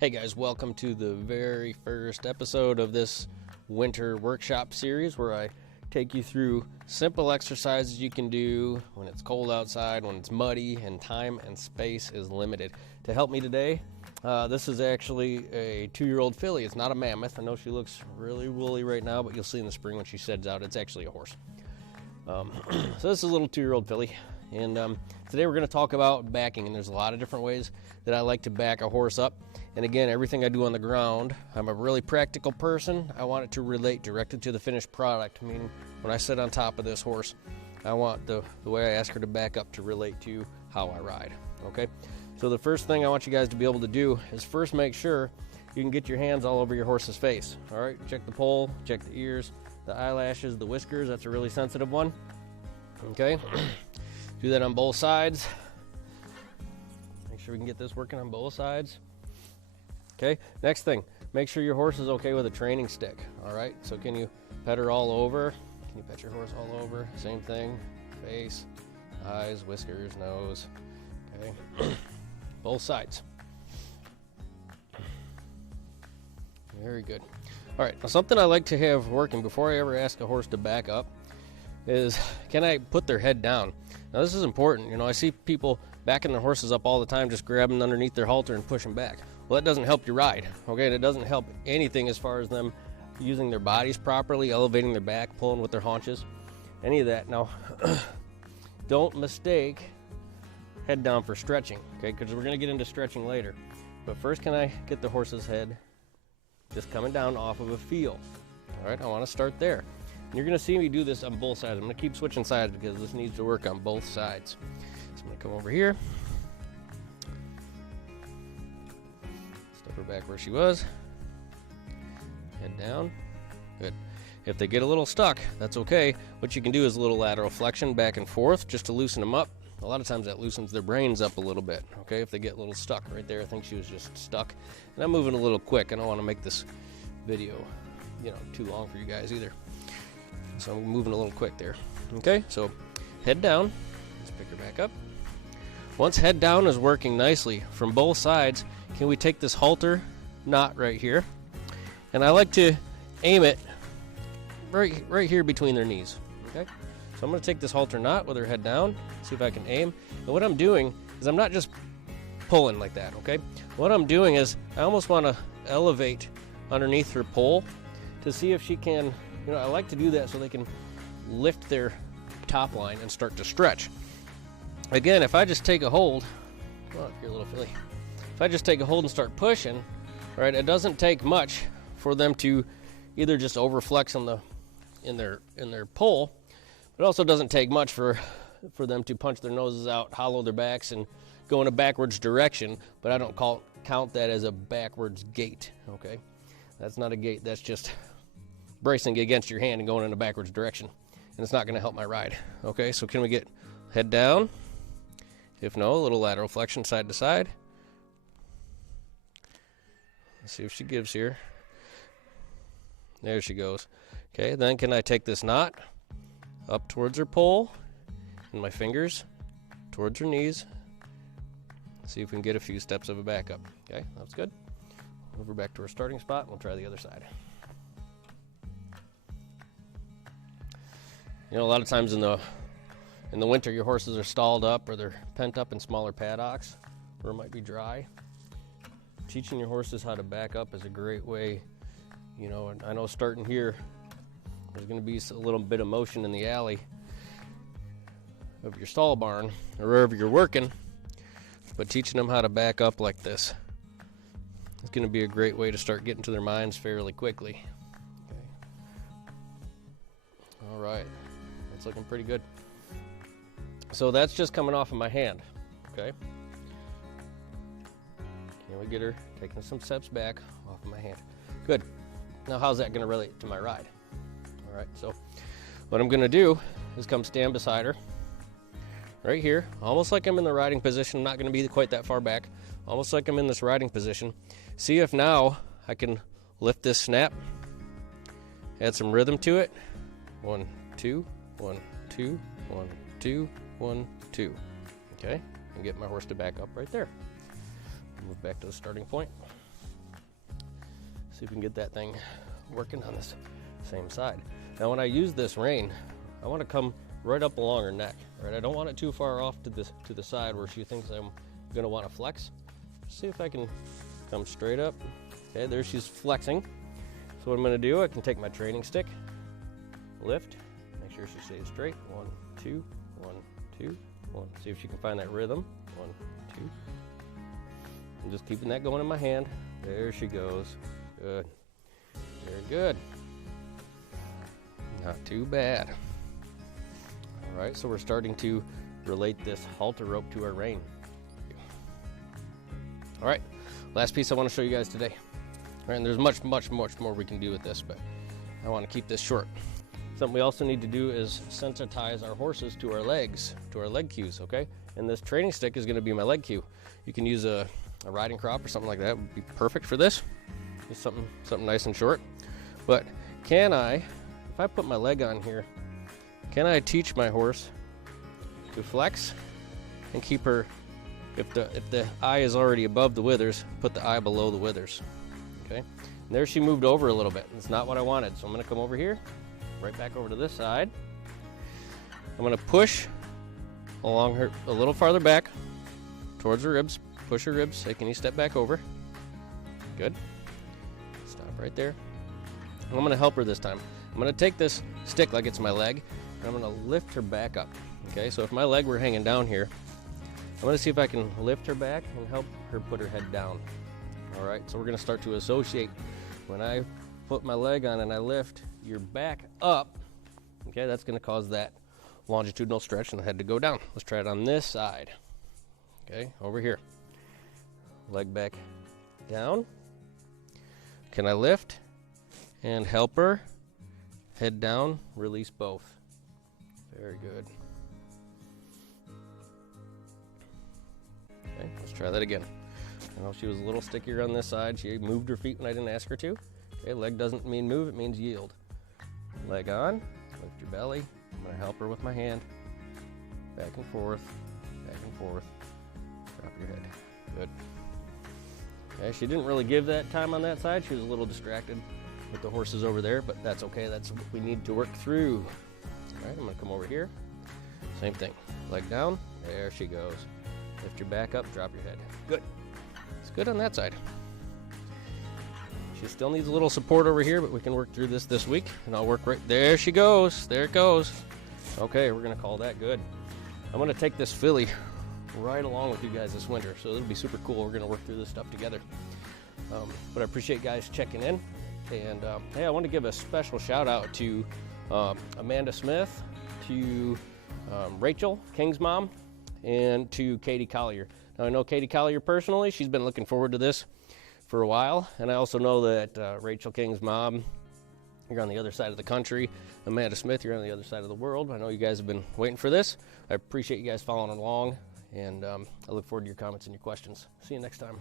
Hey guys, welcome to the very first episode of this winter workshop series where I take you through simple exercises you can do when it's cold outside, when it's muddy, and time and space is limited. To help me today, this is actually a 2-year-old filly. It's not a mammoth. I know she looks really woolly right now, but you'll see in the spring when she sheds out, it's actually a horse. So this is a little 2-year-old filly, and today we're going to talk about backing, and there's a lot of different ways that I like to back a horse up. And again, everything I do on the ground, I'm a really practical person. I want it to relate directly to the finished product. Meaning, when I sit on top of this horse, I want the way I ask her to back up to relate to how I ride, okay? So the first thing I want you guys to be able to do is first make sure you can get your hands all over your horse's face, all right? Check the poll, check the ears, the eyelashes, the whiskers. That's a really sensitive one, okay? Do that on both sides. Make sure we can get this working on both sides. Okay, next thing, make sure your horse is okay with a training stick, all right? So can you pet her all over? Can you pet your horse all over? Same thing, face, eyes, whiskers, nose, okay? Both sides. Very good. All right, now something I like to have working before I ever ask a horse to back up is, can I put their head down? Now this is important. You know, I see people backing their horses up all the time, just grabbing underneath their halter and pushing back. Well, that doesn't help you ride, okay? And it doesn't help anything as far as them using their bodies properly, elevating their back, pulling with their haunches, any of that. Now, don't mistake head down for stretching, okay? Because we're going to get into stretching later. But first, can I get the horse's head just coming down off of a feel? All right, I want to start there. And you're going to see me do this on both sides. I'm going to keep switching sides because this needs to work on both sides. So I'm going to come over here. Step her back where she was. Head down. Good. If they get a little stuck, that's okay. What you can do is a little lateral flexion back and forth just to loosen them up. A lot of times that loosens their brains up a little bit, okay? If they get a little stuck right there, I think she was just stuck. And I'm moving a little quick. I don't want to make this video, too long for you guys either. So I'm moving a little quick there. Okay, so head down. Let's pick her back up. Once head down is working nicely from both sides, can we take this halter knot right here? And I like to aim it right here between their knees. Okay, so I'm going to take this halter knot with her head down, see if I can aim. And what I'm doing is I'm not just pulling like that, okay? What I'm doing is I almost want to elevate underneath her pole to see if she can, I like to do that so they can lift their top line and start to stretch. Again, if I just take a hold, well, you're a little filly. If I just take a hold and start pushing, right, it doesn't take much for them to either just overflex on in their pole, but it also doesn't take much for them to punch their noses out, hollow their backs, and go in a backwards direction. But I don't count that as a backwards gait. Okay, that's not a gait. That's just bracing against your hand and going in a backwards direction, and it's not going to help my ride. Okay, so can we get head down? If no, a little lateral flexion side to side. Let's see if she gives here. There she goes. Okay, then can I take this knot up towards her pole and my fingers towards her knees? See if we can get a few steps of a back up. Okay, that's good. Move her back to her starting spot, and we'll try the other side. A lot of times in the winter, your horses are stalled up or they're pent up in smaller paddocks where it might be dry. Teaching your horses how to back up is a great way. And I know starting here, there's going to be a little bit of motion in the alley of your stall barn or wherever you're working, but teaching them how to back up like this is going to be a great way to start getting to their minds fairly quickly. Okay. All right. It's looking pretty good. So that's just coming off of my hand, okay? Can we get her taking some steps back off of my hand? Good. Now how's that going to relate to my ride? All right, so what I'm going to do is come stand beside her right here, almost like I'm in the riding position. I'm not going to be quite that far back, almost like I'm in this riding position. See if now I can lift this snap, add some rhythm to it. 1, 2, 1, 2, 1, 2, 1, 2. Okay, and get my horse to back up right there. Move back to the starting point. See if we can get that thing working on this same side. Now when I use this rein, I want to come right up along her neck, right? I don't want it too far off to the side where she thinks I'm gonna want to flex. See if I can come straight up. Okay, there she's flexing. So what I'm gonna do, I can take my training stick, lift, make sure she stays straight. 1, 2, 1, 2, 1. See if she can find that rhythm. 1, 2. I'm just keeping that going in my hand. There she goes. Good. Very good. Not too bad. All right, so we're starting to relate this halter rope to our rein. All right, last piece I want to show you guys today. All right, and there's much more we can do with this, but I want to keep this short. Something we also need to do is sensitize our horses to our legs, to our leg cues, okay? And this training stick is going to be my leg cue. You can use a riding crop or something like that. Would be perfect for this. Just something nice and short. But can I, if I put my leg on here, can I teach my horse to flex and keep her, if the eye is already above the withers, put the eye below the withers, okay? And there she moved over a little bit. It's not what I wanted, so I'm gonna come over here, right back over to this side. I'm gonna push along her a little farther back towards her ribs. Push her ribs. Say, can you step back over? Good. Stop right there. And I'm gonna help her this time. I'm gonna take this stick like it's my leg, and I'm gonna lift her back up. Okay, so if my leg were hanging down here, I'm gonna see if I can lift her back and help her put her head down. All right, so we're gonna start to associate. When I put my leg on and I lift your back up, okay, that's gonna cause that longitudinal stretch and the head to go down. Let's try it on this side. Okay, over here. Leg back down. Can I lift and help her? Head down, release both. Very good. Okay, let's try that again. I know she was a little stickier on this side. She moved her feet when I didn't ask her to. Okay, leg doesn't mean move, it means yield. Leg on, lift your belly. I'm gonna help her with my hand. Back and forth, drop your head. Good. Okay, she didn't really give that time on that side. She was a little distracted with the horses over there, but that's okay. That's what we need to work through. All right, I'm gonna come over here. Same thing. Leg down. There she goes. Lift your back up, drop your head. Good. It's good on that side. She still needs a little support over here, but we can work through this week, and I'll work right. There she goes. There it goes. Okay, we're gonna call that good. I'm gonna take this filly right along with you guys this winter, so it'll be super cool. We're gonna work through this stuff together. But I appreciate you guys checking in, and hey, I want to give a special shout out to Amanda Smith, to Rachel, King's mom, and to Katie Collier. Now I know Katie Collier personally. She's been looking forward to this for a while, and I also know that Rachel King's mom, you're on the other side of the country. Amanda Smith, you're on the other side of the world. I know you guys have been waiting for this. I appreciate you guys following along, and I look forward to your comments and your questions. See you next time.